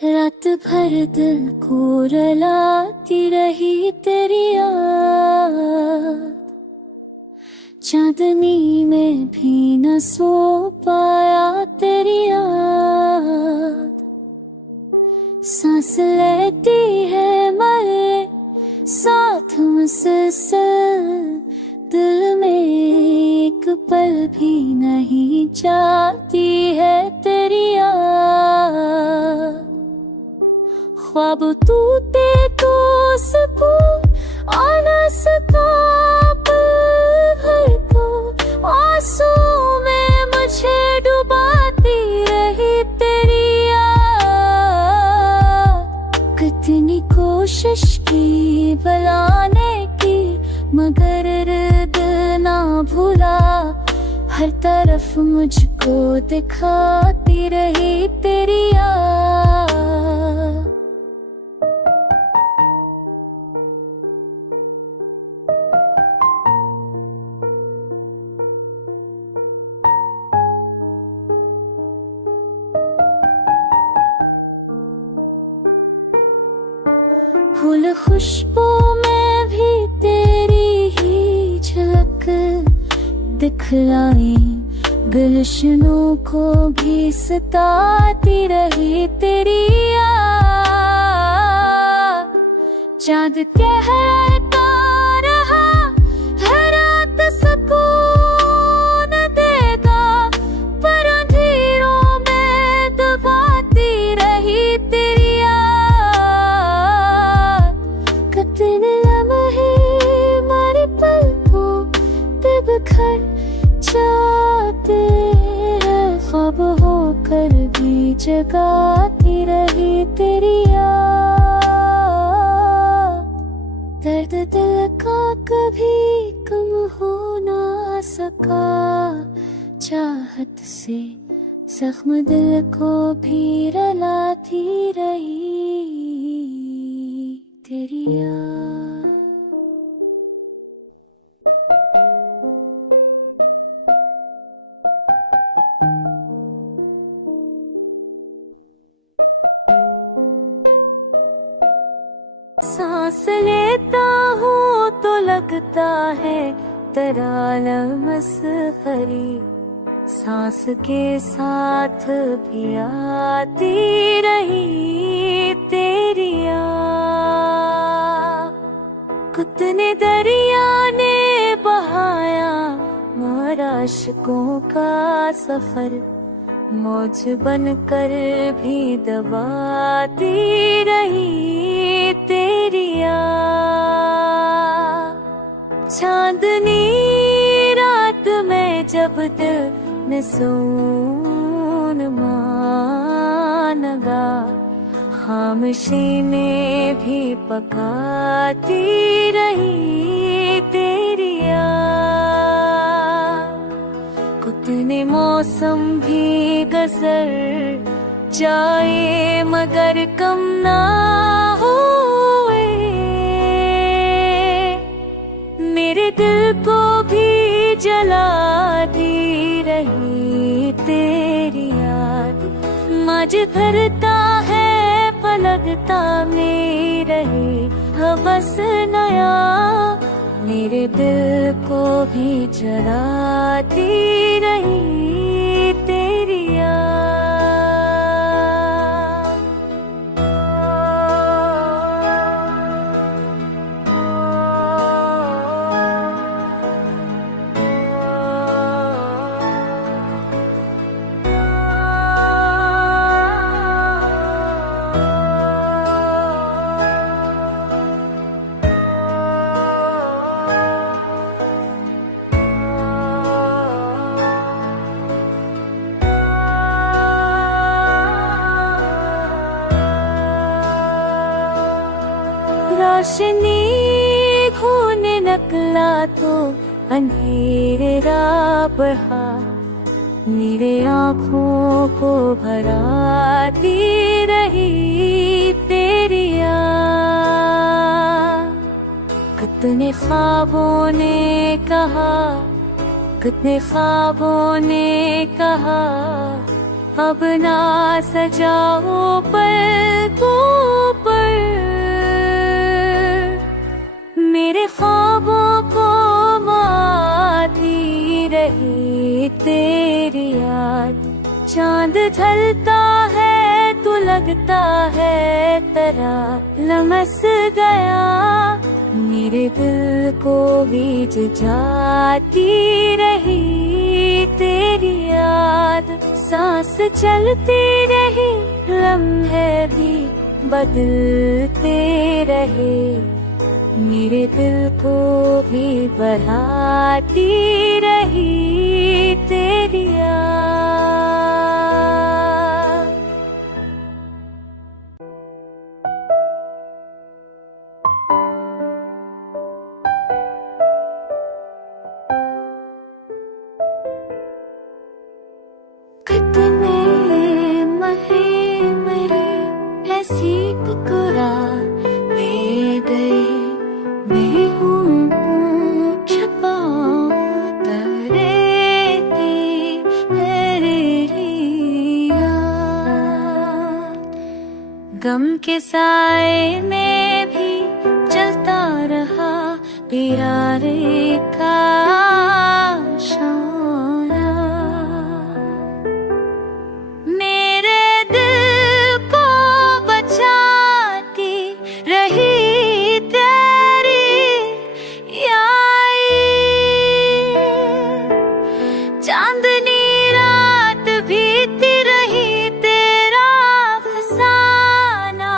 रात भर दिल को रुलाती रही तेरी याद, चांदनी में भी न सो पाया तेरी याद। सांस लेती है मर साथ मुसलसल, दिल में एक पल भी नहीं जाती है तेरी याद। ख्वाब टूटे तो सुकून आना सका पल भर को, आंसू में मुझे डुबाती रही तेरी याद। कितनी कोशिश की बुलाने की मगर दिल ना भूला, हर तरफ मुझको दिखाती रही तेरी याद। फूल खुशबू में भी तेरी ही झलक दिखलाई, गुलशनों को भी सताती रही तेरी याद। चाँद कहता रहा है रात सुकून देगा, पर अंधेरों में दबाती रही तेरी कितने लम्हे हमारे पलकों पे बिखर जाते हैं, ख्वाब होकर भी जगाती रही तेरी याद। दर्द दिल का कभी कम हो ना सका, चाहत से जख्म दिल को भी रुलाती रही तेरी याद। सांस लेता हूँ तो लगता है तरालम मसखरी, सांस के साथ भी आती रही तेरी याद। कितने दरिया ने बहाया मोरा इश्कों का सफर, मौज बनकर भी दबाती रही तेरी याद। चांदनी रात में जब दिल ने सोन मानगा, खामोशी ने भी पकाती रही तेरी याद। कितने मौसम भी गुजर जाए मगर कम ना हुए, मेरे दिल को भी जलाती रही तेरी याद। मज भरता है पलकता में रहे बस नया, मेरे दिल को भी जलाती रही तेरी याद। रोशनी खून नकला तो अंधेरे राह बढ़ा, मेरे आँखों को भराती रही तेरी याद। कितने ख्वाबों ने कहा, कितने ख्वाबों ने कहा, अब ना सजाओ पर ढलता है तो लगता है तरह लमस गया, मेरे दिल को बीज जाती रही तेरी याद। सांस चलती रही, लम्हे भी बदलते रहे, मेरे दिल को भी बढ़ाती रही तेरी याद। कितने महे मेरे ऐसी टुकड़ा ले गए, मैं हूँ पूछ तरे की गम के साए में भी चलता रहा प्यारे का आशियाना। मेरे दिल को बचाती रही तेरी यारी, चांदनी रात बीती रही तेरा फसाना,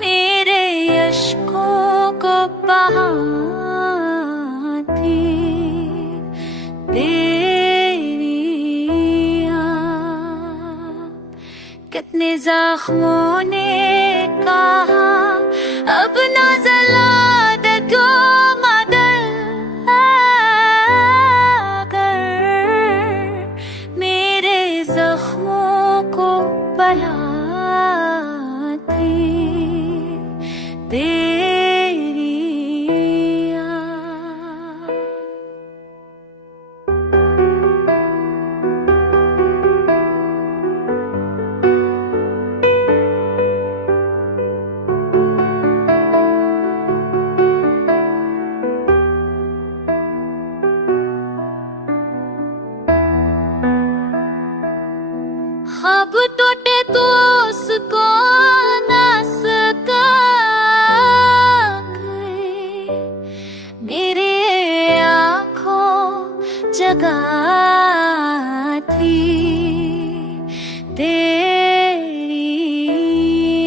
मेरे अश्कों को बहाती तेरी याद। कितने जख्मों ने कहा अब ना जला दे तो मदर कर, मेरे जख्मों को बढ़ाती तेरी याद। ख्वाब टूटे तो उसको ना सका गए, मेरे आँखों जगा थी तेरी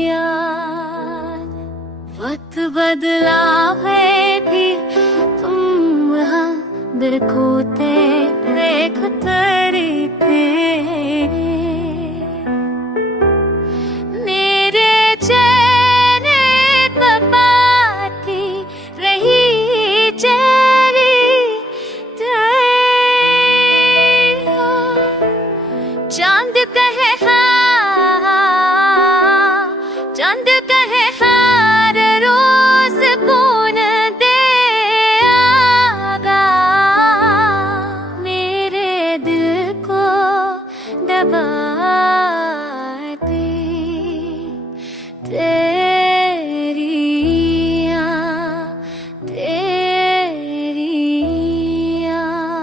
याद। वक्त बदला है थी तुम वहाँ बिरखोते देखते थे, मेरे चेहरे तपाती रही चेहरी तेरा। चांद कहे हाँ, चांद कहे हर रोज कौन दे आगा, मेरे दिल को दबाती तेरी याद, तेरी याद।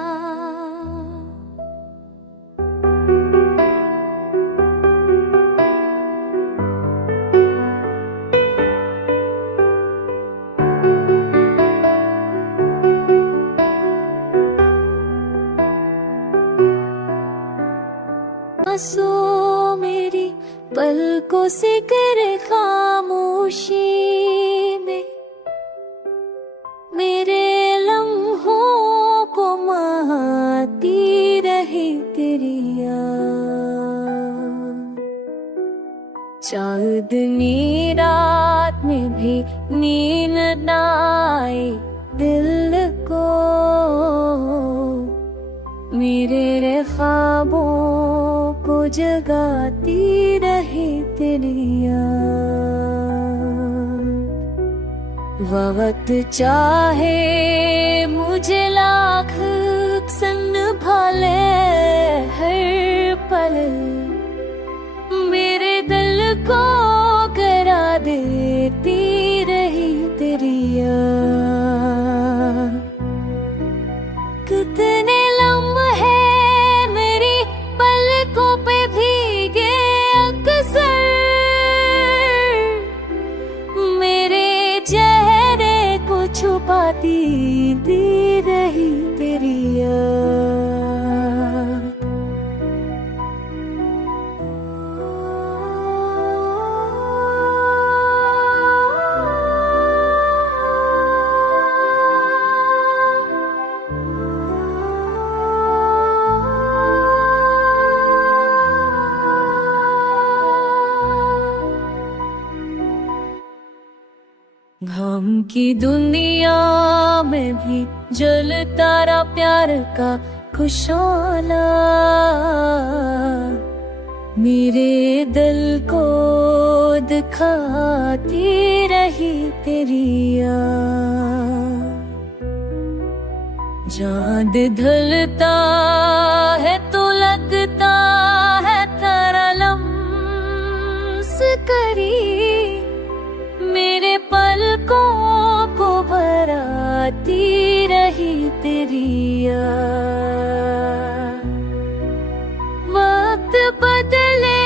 आंसू मेरी पलकों से करे खामोशी में, मेरे लम्हों को महती रही तेरी याद। चांदनी रात में भी नींद न आई दिल को, मेरे ख्वाबों को जगाती रही तेरी याद। वक्त चाहे मुझे लाख संभाले हर पल, मेरे दिल को करा देती रही तेरी याद। कितने लम्हे मेरी पलकों गम की दुनिया में भी जलता रहा प्यार का खुशोला, मेरे दिल को दिखाती रही तेरी याद। चाँद ढलता है तो लगता है तेरा लम्स करीब, मेरे पलकों को भराती रही तेरी याद। वक्त बदले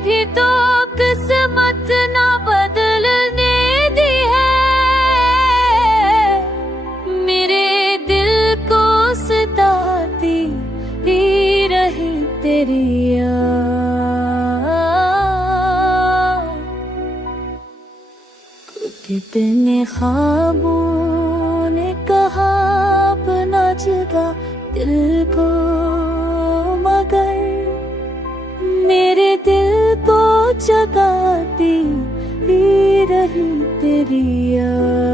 भी तो किस्मत ना बदलने दी है, मेरे दिल को सताती ही रही तेरी याद। कितने ख्वाबों ने कहा अपना जगह दिल को, मगर मेरे दिल को जगाती ही रही तेरी याद।